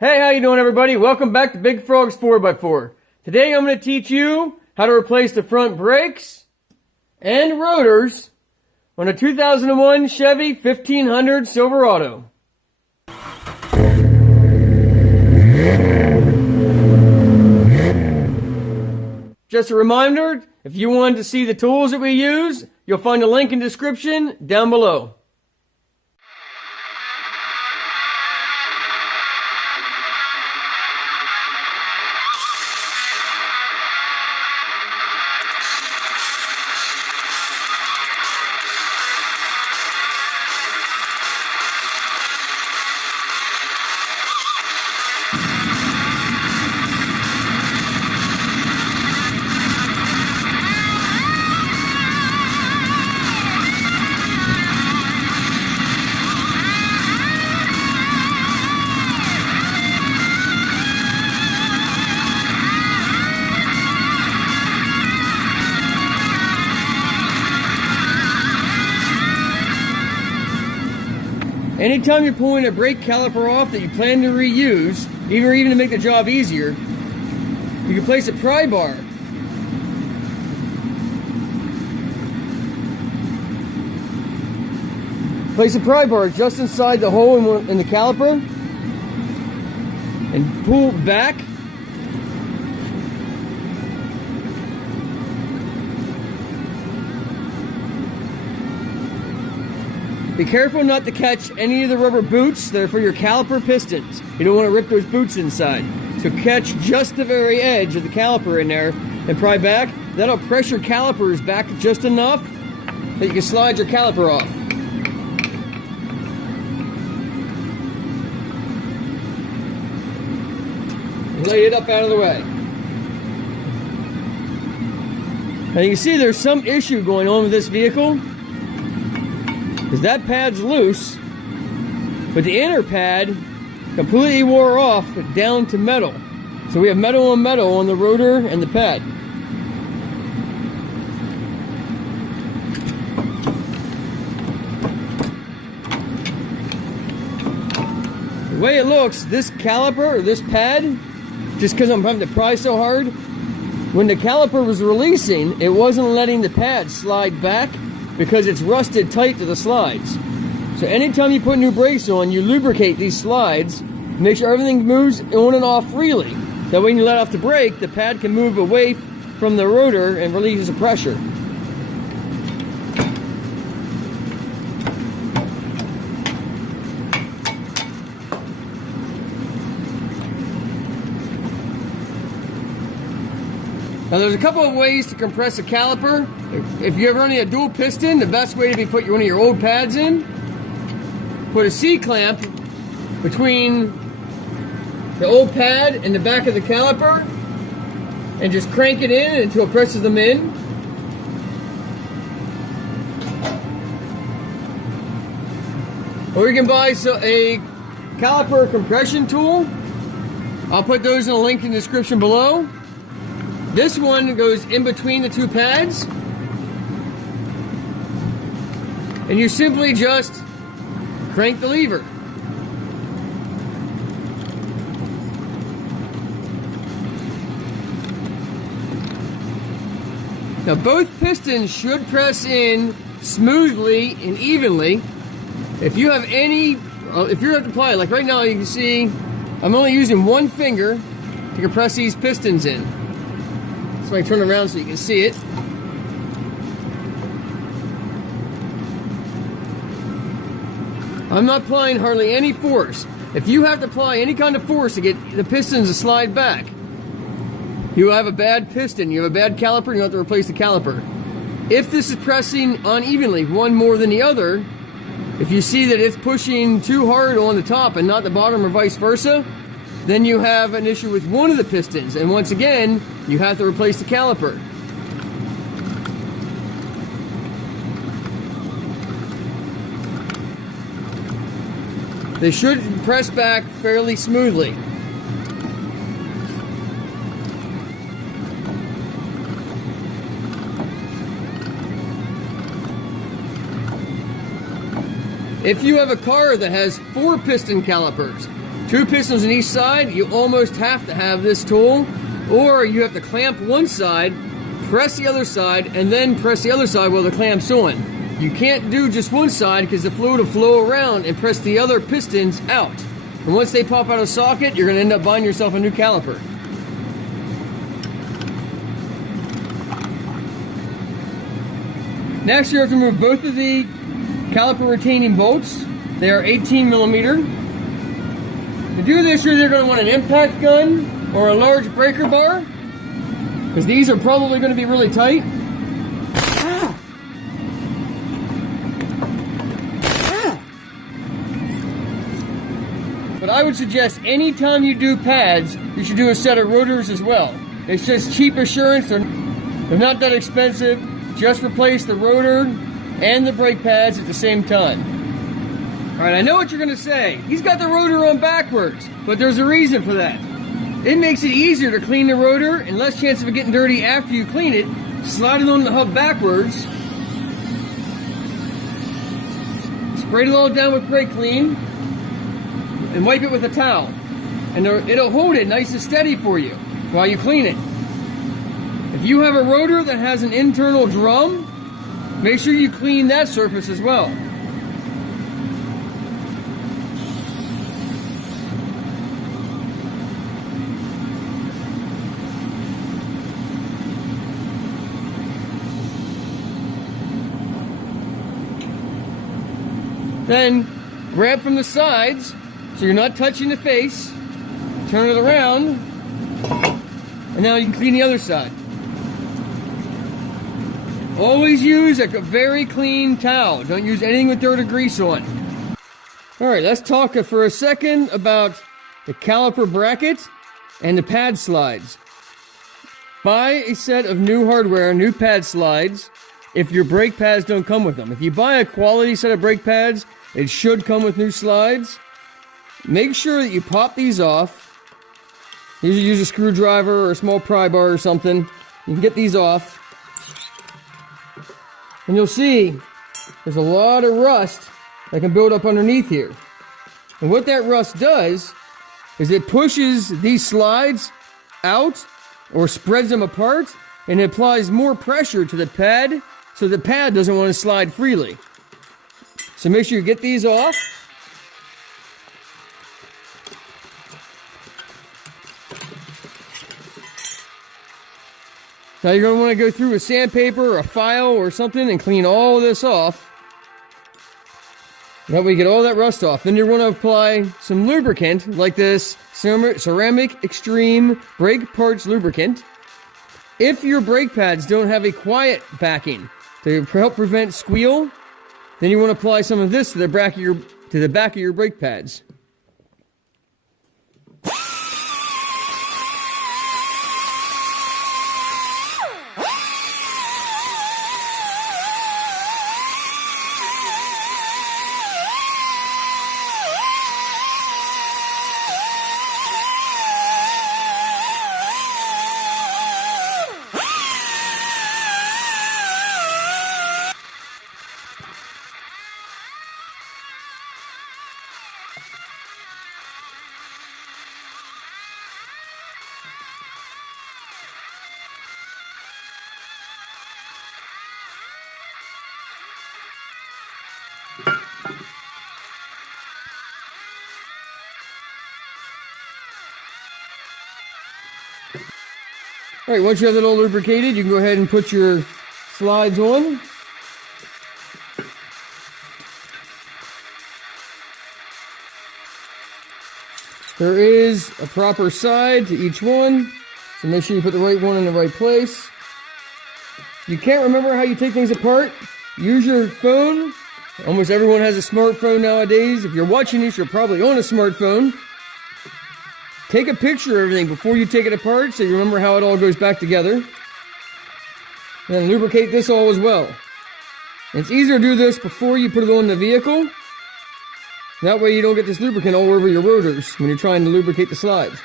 Hey, how you doing everybody? Welcome back to Big Frog's 4x4. Today I'm going to teach you how to replace the front brakes and rotors on a 2001 Chevy 1500 Silverado. Just a reminder, if you want to see the tools that we use, you'll find a link in the description down below. Anytime you're pulling a brake caliper off that you plan to reuse, even to make the job easier, you can place a pry bar. Place a pry bar just inside the hole in the caliper and pull back. Be careful not to catch any of the rubber boots that are for your caliper pistons. You don't want to rip those boots inside. So catch just the very edge of the caliper in there and pry back. That'll press your calipers back just enough that you can slide your caliper off. Lay it up out of the way. Now you can see there's some issue going on with this vehicle, because that pad's loose, but the inner pad completely wore off down to metal. So we have metal on metal on the rotor and the pad. The way it looks, this caliper, or this pad, just because I'm having to pry so hard, when the caliper was releasing, it wasn't letting the pad slide back, because it's rusted tight to the slides. So anytime you put new brakes on, you lubricate these slides, make sure everything moves on and off freely. That way when you let off the brake, the pad can move away from the rotor and release the pressure. Now there's a couple of ways to compress a caliper. If you're running a dual piston, the best way to be put one of your old pads in. Put a C-clamp between the old pad and the back of the caliper and just crank it in until it presses them in. Or you can buy a caliper compression tool. I'll put those in a link in the description below. This one goes in between the two pads, and you simply just crank the lever. Now both pistons should press in smoothly and evenly. If you have if you have to apply, like right now you can see I'm only using one finger to compress these pistons in. So I turn around so you can see it. I'm not applying hardly any force. If you have to apply any kind of force to get the pistons to slide back, you have a bad piston, you have a bad caliper, you have to replace the caliper. If this is pressing unevenly, one more than the other, if you see that it's pushing too hard on the top and not the bottom or vice versa, then you have an issue with one of the pistons, and once again, you have to replace the caliper. They should press back fairly smoothly. If you have a car that has 4 piston calipers, 2 pistons on each side, you almost have to have this tool, or you have to clamp one side, press the other side, and then press the other side while the clamp's on. You can't do just one side because the fluid will flow around and press the other pistons out. And once they pop out of socket, you're going to end up buying yourself a new caliper. Next, you have to remove both of the caliper retaining bolts. They are 18 millimeter. To do this, you're either going to want an impact gun or a large breaker bar, because these are probably going to be really tight. But I would suggest anytime you do pads, you should do a set of rotors as well. It's just cheap assurance. They're not that expensive. Just replace the rotor and the brake pads at the same time. All right, I know what you're going to say. He's got the rotor on backwards, but there's a reason for that. It makes it easier to clean the rotor and less chance of it getting dirty after you clean it. Slide it on the hub backwards. Spray it all down with brake clean and wipe it with a towel. And it'll hold it nice and steady for you while you clean it. If you have a rotor that has an internal drum, make sure you clean that surface as well. Then grab from the sides so you're not touching the face, turn it around, and now you can clean the other side. Always use a very clean towel. Don't use anything with dirt or grease on. Alright, let's talk for a second about the caliper bracket and the pad slides. Buy a set of new hardware, new pad slides, if your brake pads don't come with them. If you buy a quality set of brake pads, it should come with new slides. Make sure that you pop these off. Usually use a screwdriver or a small pry bar or something. You can get these off. And you'll see there's a lot of rust that can build up underneath here. And what that rust does is it pushes these slides out or spreads them apart, and it applies more pressure to the pad so the pad doesn't want to slide freely. So make sure you get these off. Now you're going to want to go through with sandpaper or a file or something and clean all this off. That way you get all that rust off. Then you're going to apply some lubricant like this Ceramic Extreme Brake Parts Lubricant. If your brake pads don't have a quiet backing to help prevent squeal, then you want to apply some of this to the back of your brake pads. Alright, once you have it all lubricated, you can go ahead and put your slides on. There is a proper side to each one, so make sure you put the right one in the right place. You can't remember how you take things apart? Use your phone. Almost everyone has a smartphone nowadays. If you're watching this, you're probably on a smartphone. Take a picture of everything before you take it apart so you remember how it all goes back together. And then lubricate this all as well. And it's easier to do this before you put it on the vehicle. That way you don't get this lubricant all over your rotors when you're trying to lubricate the slides.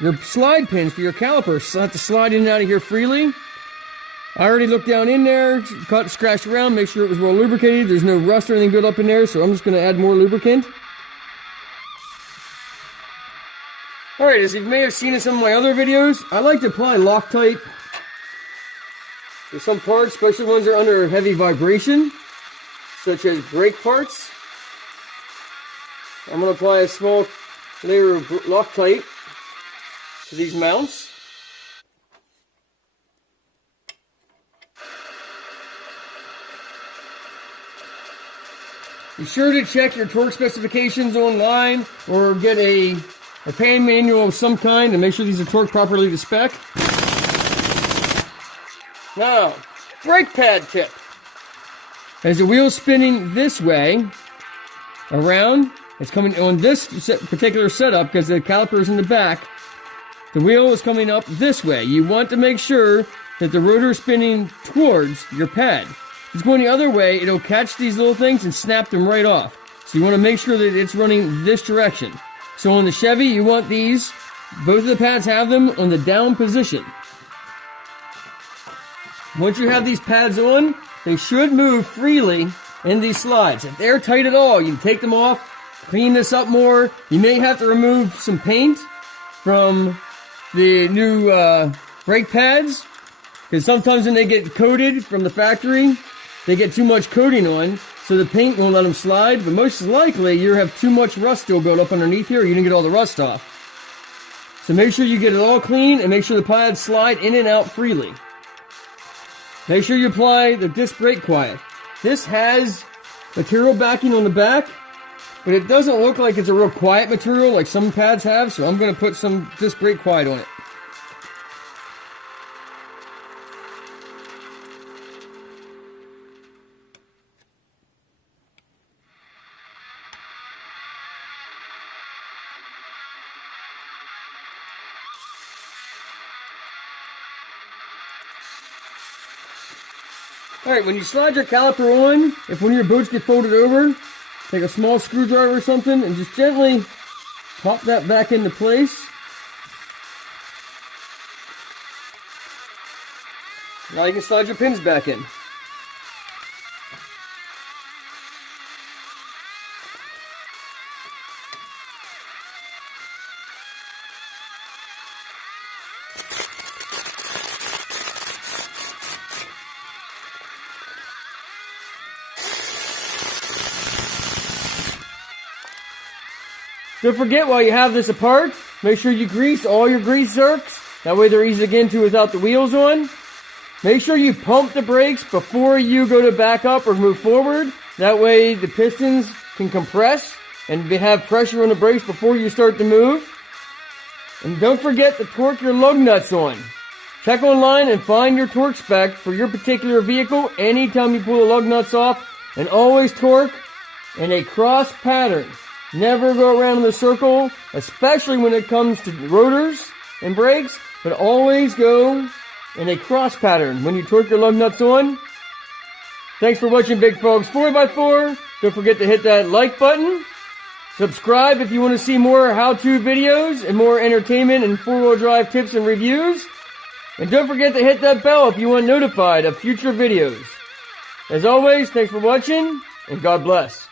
your slide pins for your caliper have to slide in and out of here freely. I already looked down in there, cut, scratched around, make sure it was well lubricated. There's no rust or anything built up in there, so I'm just going to add more lubricant. Alright, as you may have seen in some of my other videos, I like to apply Loctite to some parts, especially ones that are under heavy vibration, such as brake parts. I'm going to apply a small layer of Loctite to these mounts. Be sure to check your Torx specifications online or get a pan manual of some kind and make sure these are torqued properly to spec. Now, brake pad tip. As the wheel's spinning this way around, it's coming on this particular setup because the caliper is in the back. The wheel is coming up this way. You want to make sure that the rotor is spinning towards your pad. If it's going the other way, it'll catch these little things and snap them right off. So you want to make sure that it's running this direction. So on the Chevy, you want these, both of the pads have them on the down position. Once you have these pads on, they should move freely in these slides. If they're tight at all, you can take them off, clean this up more. You may have to remove some paint from the new brake pads, because sometimes when they get coated from the factory, they get too much coating on, so the paint won't let them slide, but most likely you have too much rust still built up underneath here, or you didn't get all the rust off. So make sure you get it all clean, and make sure the pads slide in and out freely. Make sure you apply the disc brake quiet. This has material backing on the back, but it doesn't look like it's a real quiet material like some pads have, so I'm going to put some disc brake quiet on it. Alright, when you slide your caliper on, if one of your bolts get folded over, take a small screwdriver or something and just gently pop that back into place. Now you can slide your pins back in. Don't forget, while you have this apart, make sure you grease all your grease zerks. That way they're easy to get into without the wheels on. Make sure you pump the brakes before you go to back up or move forward. That way the pistons can compress and have pressure on the brakes before you start to move. And don't forget to torque your lug nuts on. Check online and find your torque spec for your particular vehicle anytime you pull the lug nuts off. And always torque in a cross pattern. Never go around in the circle, especially when it comes to rotors and brakes, but always go in a cross pattern when you torque your lug nuts on. Thanks for watching Big Frog's 4x4. Don't forget to hit that like button. Subscribe if you want to see more how-to videos and more entertainment and four-wheel drive tips and reviews. And don't forget to hit that bell if you want notified of future videos. As always, thanks for watching, and God bless.